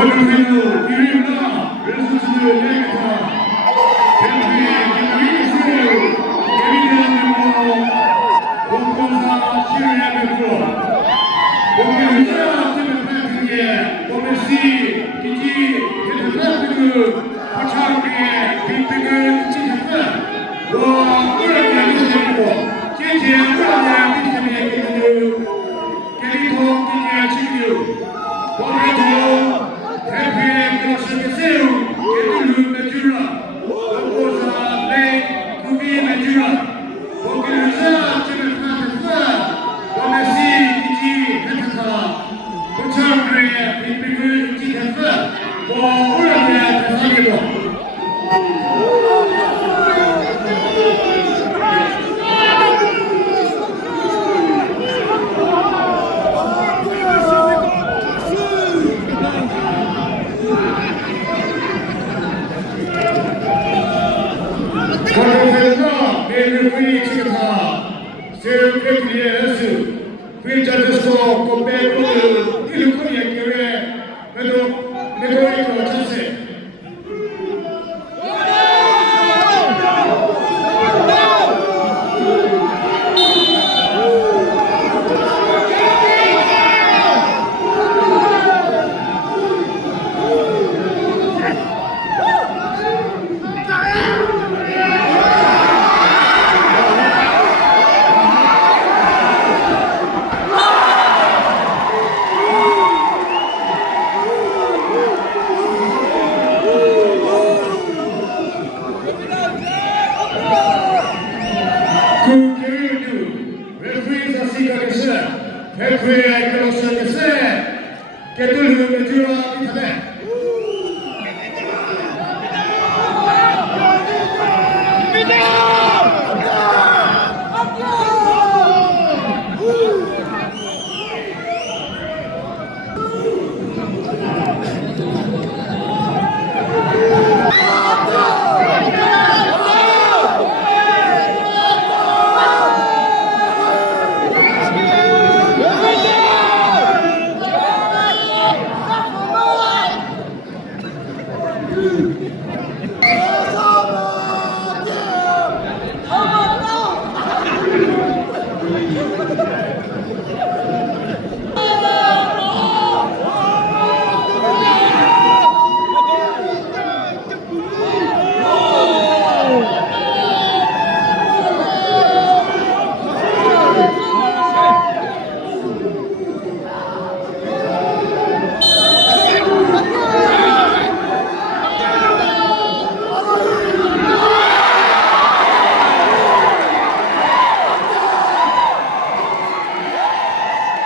원주민도 비밀나 열수수들 얘기가 대표의 김의수 예비대원들도 공공사 시의회별로 공개의사 대표의 도매시 기지 대표들 부착의 빅빅을 지켰다. 어려운 얘기도 제제 어려운 얘기를 얘기해주는 개비통 기지의 지키유 공개도 대표의 교수의 세우 개들을 맺주라 공고사 내 구비 맺주라 공개의사 제배판에서 도매시 기지 대표사 부착의 빅빅을 지켰다. 어려운 대상이고 과거에서 매일 회의 지켜서 세우크리에스 회자들서 고백을 일으키는 연결에 그래도 내고이고 자세 대표의 교수님께서 개들을 맺으라 비타네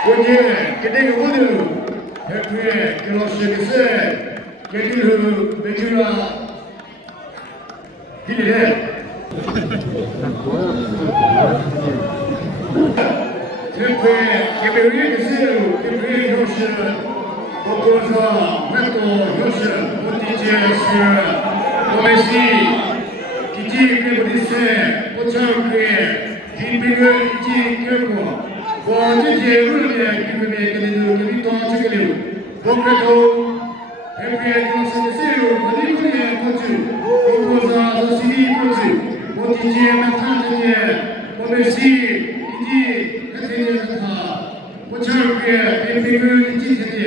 오늘 그대의 오늘 대표의 교수님께서 개들을 맺으라 비례해 대표의 개별위에서 대표의 교수는 복고사 활동 교수 본디제스 도매시 기지 개별리세 포착의 빈백을 지켰고 원주지의 흐름에 기금에 그대로 개비통 지키려 복회도 대표의 교수님께서 본인의 고주 복고사 소식이 고주 본디제의 메탄지의 도매시 기지 해체에서 포착의 빈백을 지켰기에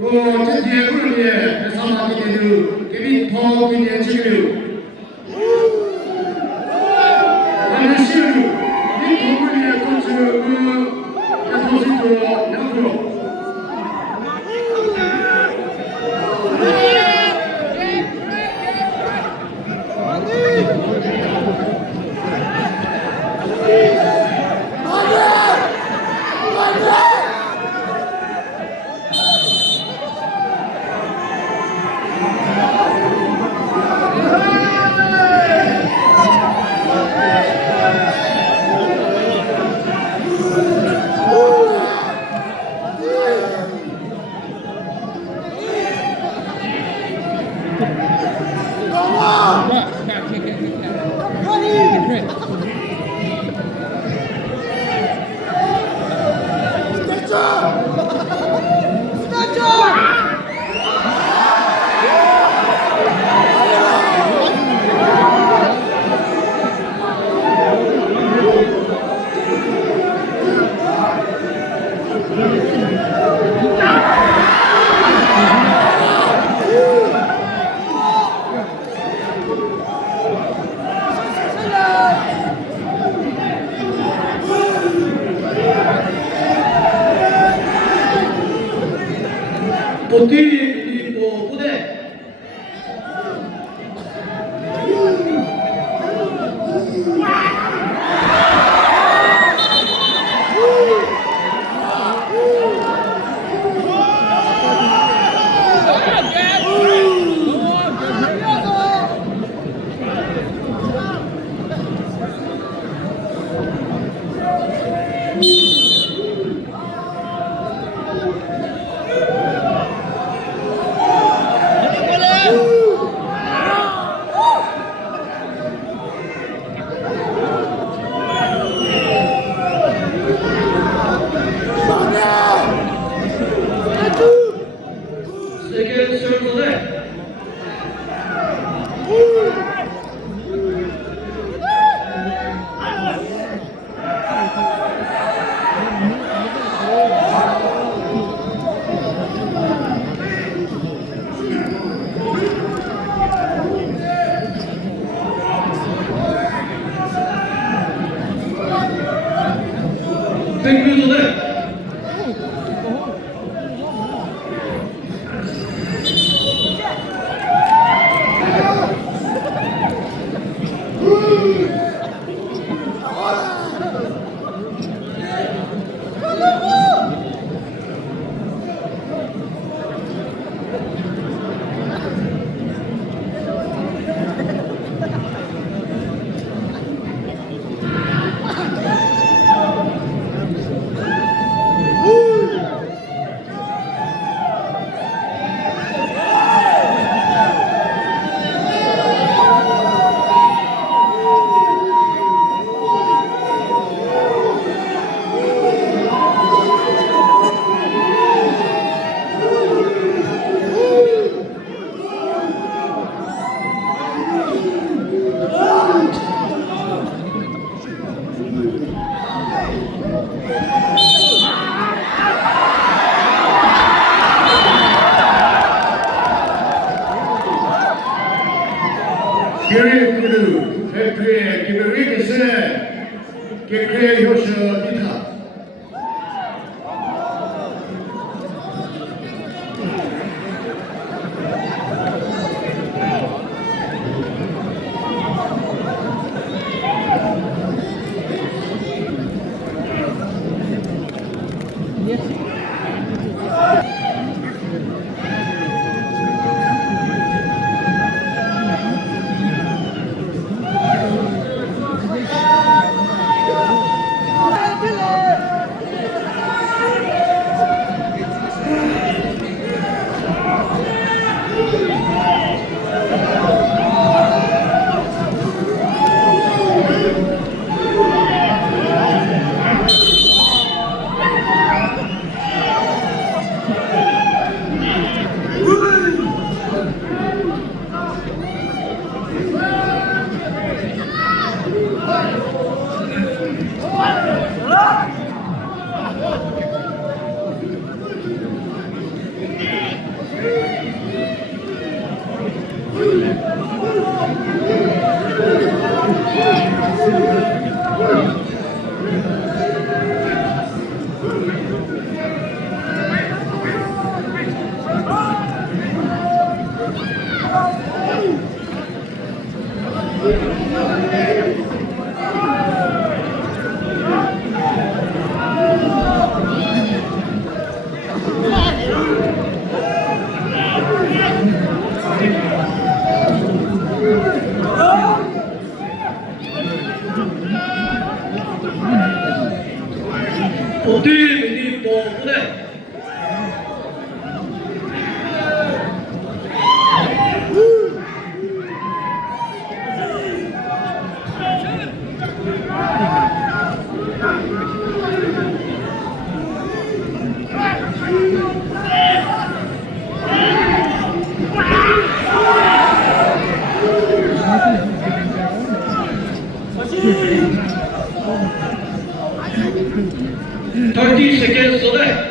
원주지의 흐름에 대상하게 되는 개비통 기지의 지키려 Second circle left. Big move to left. Gary Kudu, Fekwe, Giberi Kese, Gekre Yosha Ita. Seconds left.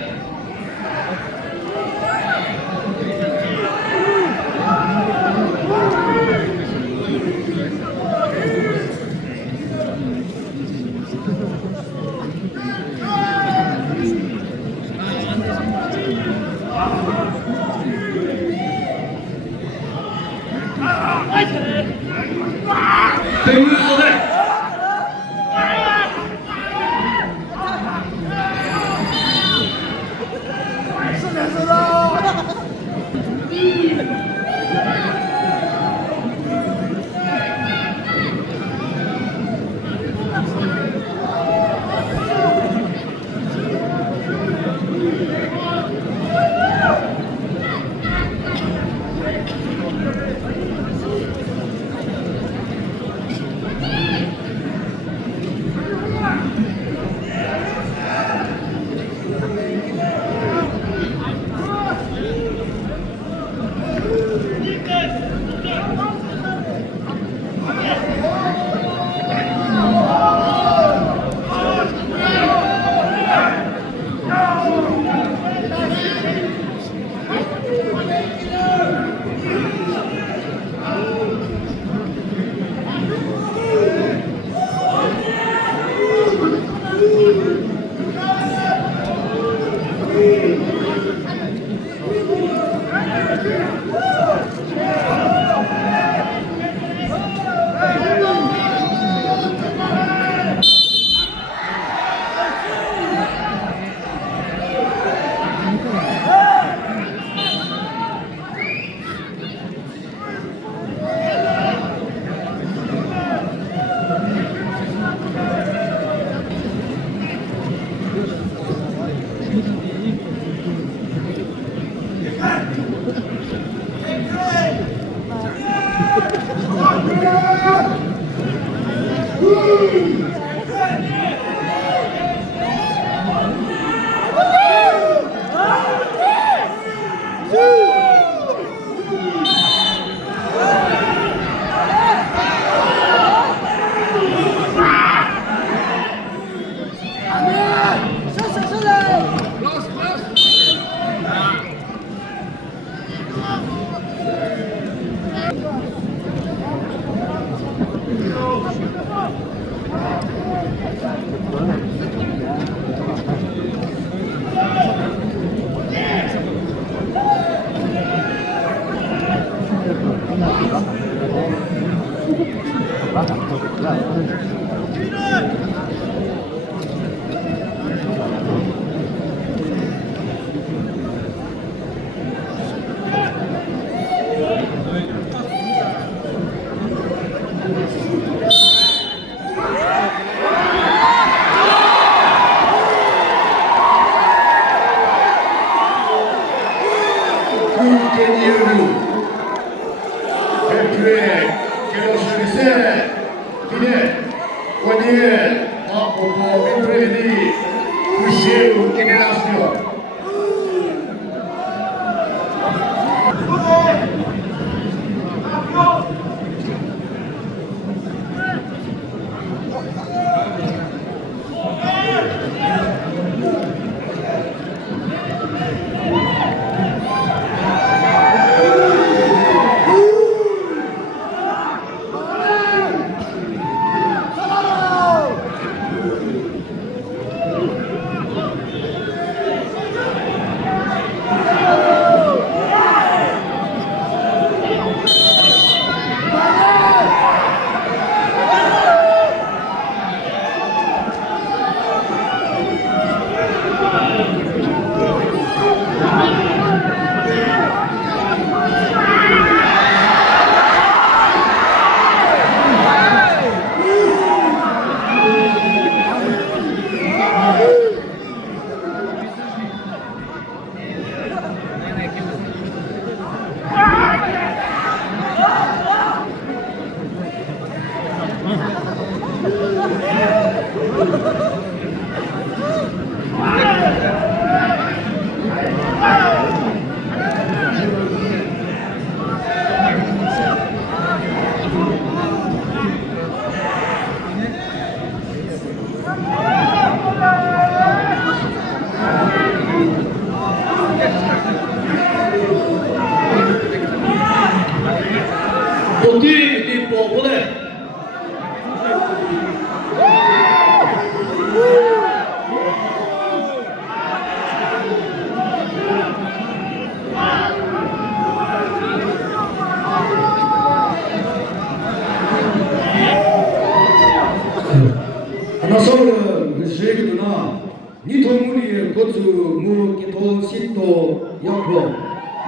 하나서는 그시기도나 니 동물이 고주 무기도 신도 역로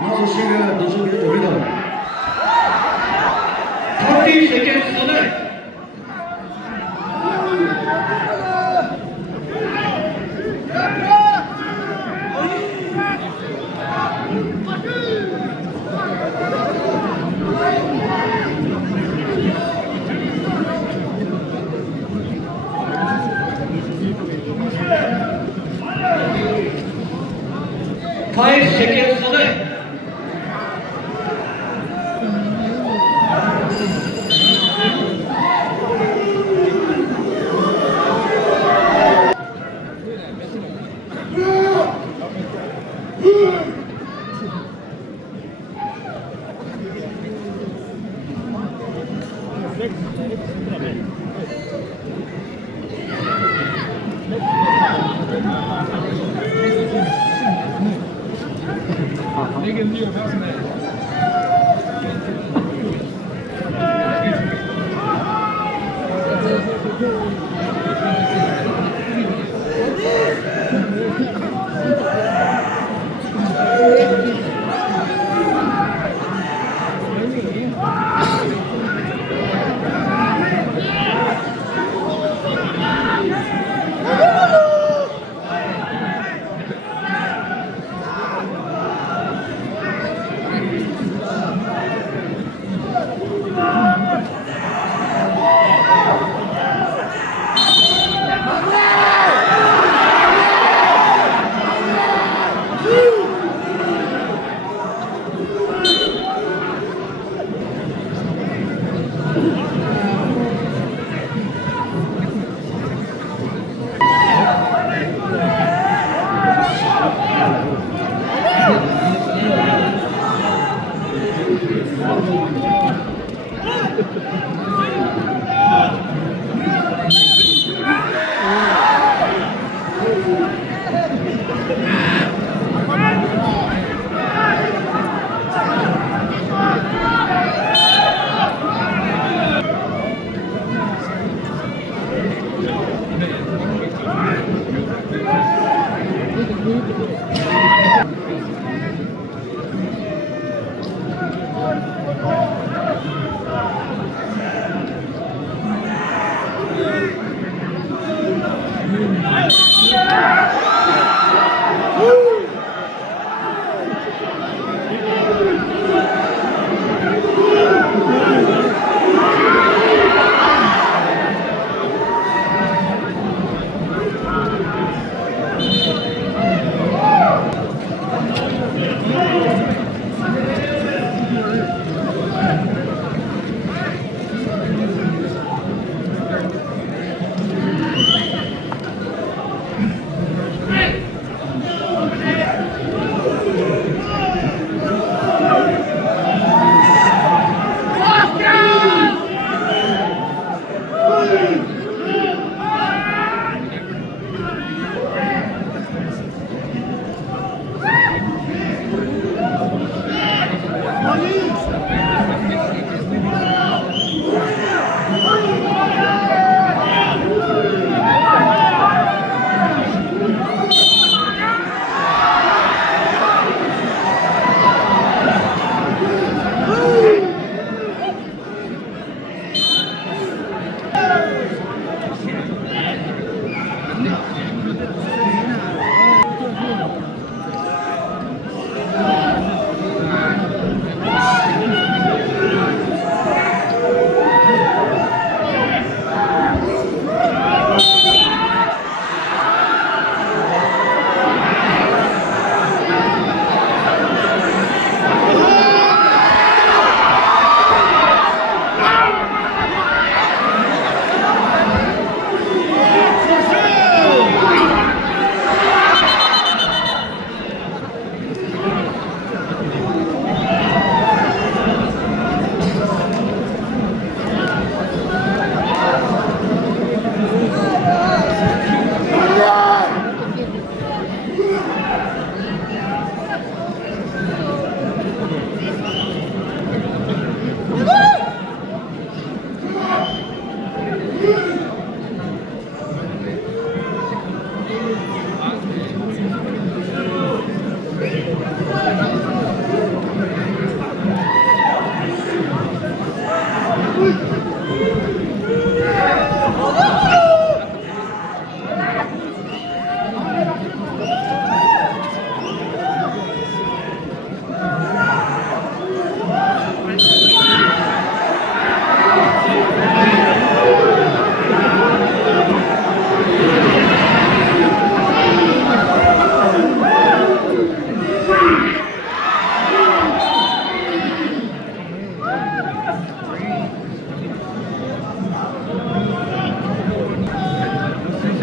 나서시가 도시게 됩니다. 30 seconds 전에 Five seconds 전에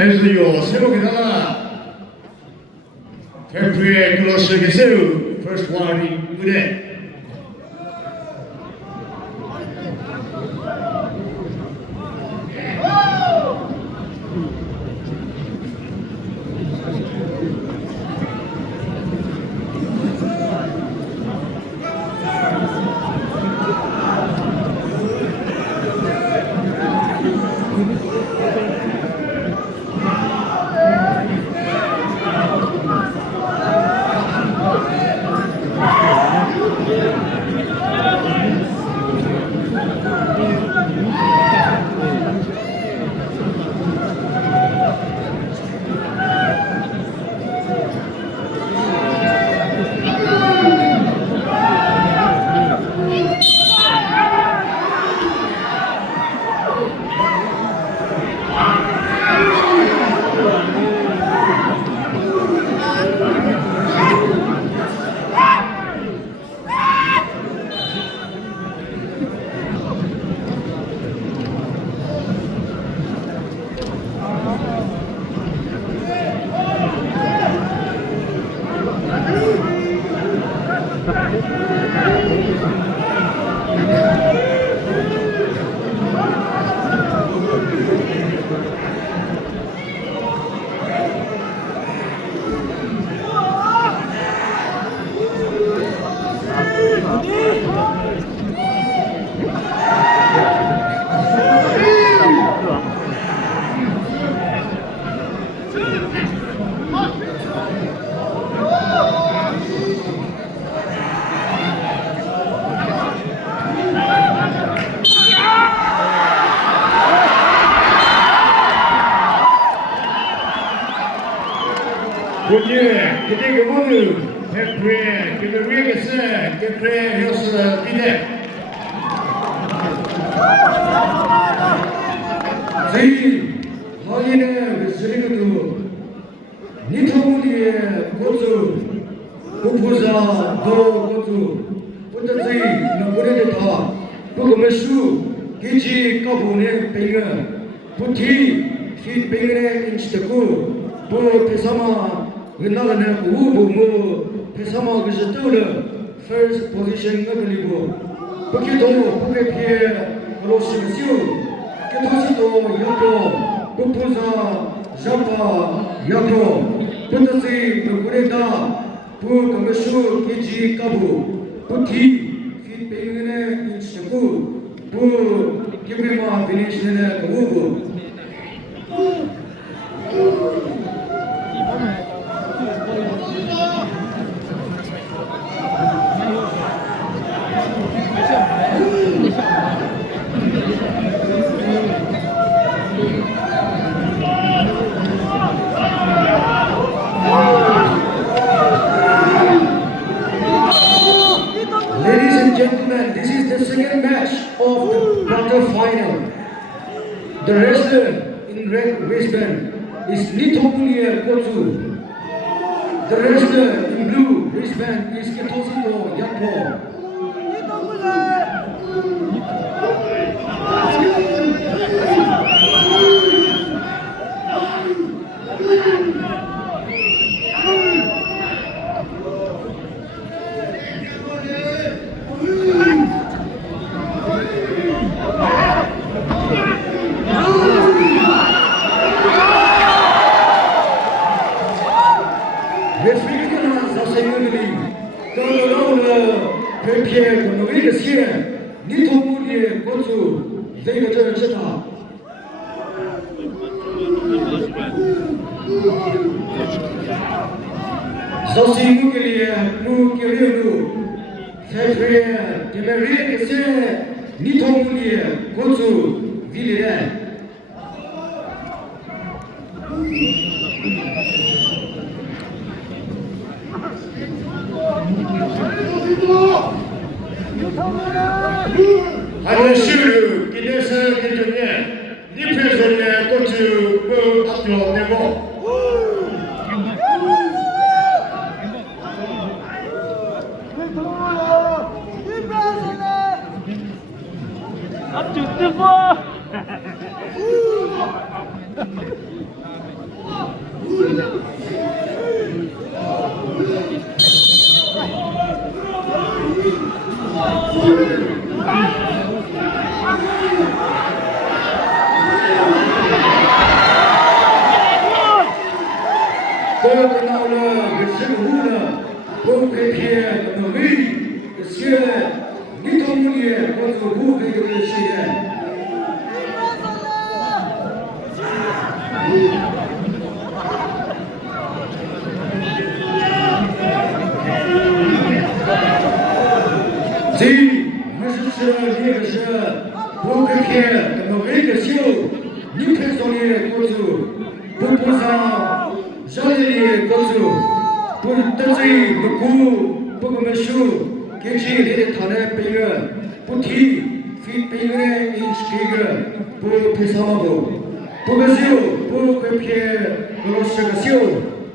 엔스요 새로기다가 템프의 글로스에게세요 First one 무대 그때 그 모두 템프의 그 위에서 템프의 였어 비대 저희 하기는 저희도 니토무디의 고수 국부사 도 고수 부터 저희 너구리들 다 그거면수 기지 까보네 뱅어 부티 히 뱅어네 인치되고 뭐 배사마 나가는 우부모 배사마 그저 떠오르 first position 가들리고 그기도 그게 피해 로시시오 교토시도 야고 국부사 잡아 야고 부터시 그래다 부 그것수 기지 까부 부티 피뱅네 인치고 부 기브리마 비니시네 우부 Ladies and gentlemen, this is the second match of the quarter-final. The wrestler in red wristband is Nitomulia Kotsu. The wrestler in blue wristband is Ketoshito Yapo. Zosingu ke liye nu ke riu fevrier kemerie ke se nitomu liye gozu vilire 하는 시를 기대서 개정에 니페소리에 고추 뭐 앞으로되고 Up to the Cô cái nào là cái sự hú là cô cái kia mà mình cái xưa như không muốn gì cô cứ hú cái gì này gì mà sự như cái sự cô cái kia mà mình cái siêu như cái số này cô cứ cô sao Jali Gozu, Putazi, Buku, Pukumashu, Kichi, Lady Tane Pinger, Puti, Feet Pinger, Inch Pinger, Pu Pisamabu, Pugazio, Pu Quepie, Goloshagasio,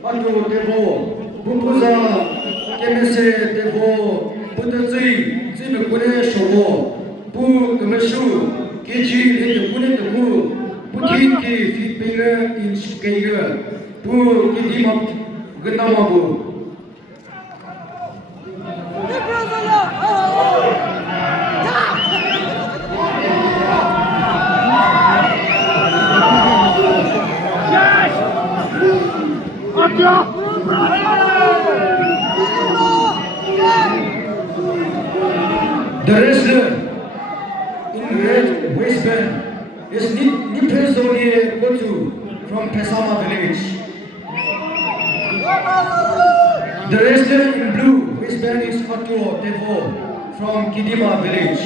Atu Devo, Pupuza, Kemese Devo, Putazi, Zimukune Shovo, Pukumashu, Kichi, Lady Pune Taku, Putinki, Feet Pinger, Inch Pinger. Bu gidimap genamabu. The wrestler in red waistband is Nipezoli Gotu from Pesama village. The wrestler in blue waistband is Fatuo Tevo from Kidima village.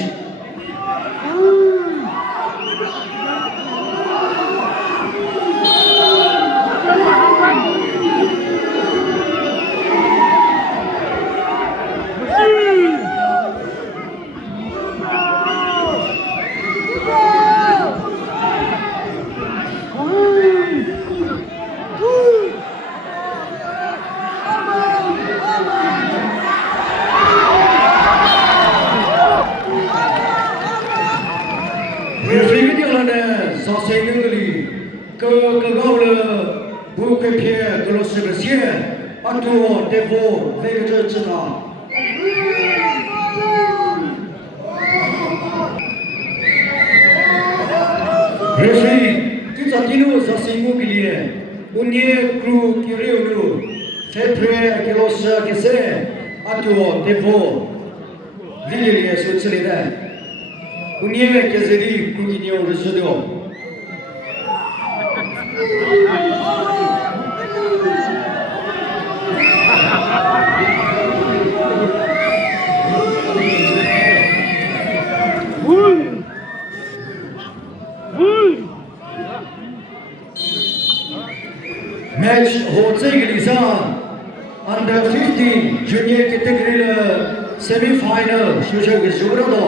SASA Kagawla, Bukapia, Golosibasian, Atu, Devo, Vegeta. Referee, Tizatino, Sasimu Gilia, Unye, Kru, Kirionu, Fepre, Kilosa, Kese, Atu, Devo, Vilia, Switzerland. Unye, Kazeri, Kukinio, Residual. Match Jose Gilizan under 15 junior category semi-final Shusha Gizurado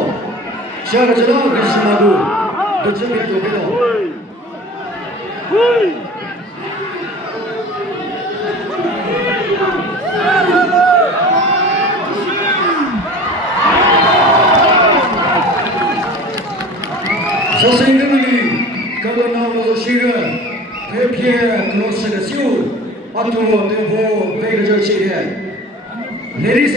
Sharajala Gizmadu Dutchimia Jobido Sasingani Kagana Shiga Pierre Close Atu Devo Vega Ladies